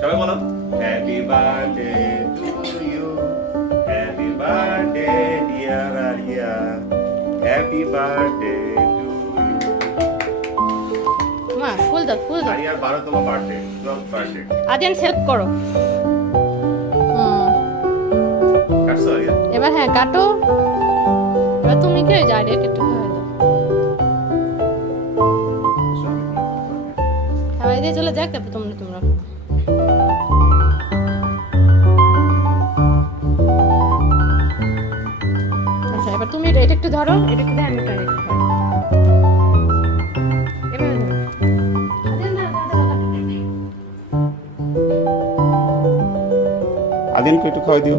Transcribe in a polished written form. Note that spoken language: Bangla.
সবাই বলো happy birthday to you, happy birthday dear Ariya, happy birthday to you. মা ফুল দাও, ফুল দাও। আরিয়ার 12তম birthday, 12th birthday. Adiyan help করো। কাটছো আরিয়া? এবার হ্যাঁ কাটো। এবার তুমি কি যা আরিয়াকে একটু খাওয়াই দাও। খাওয়াই দিয়ে চলে যাক, তারপর তোমরা আচ্ছা এবার তুমি এটা একটু ধরো, এটা একটু আমি এটা একটু খাই। এবার ধরো। আদিয়ান দাও, দাও, দাও, দাও। আদিয়ানকে একটু খাওয়াই দিও।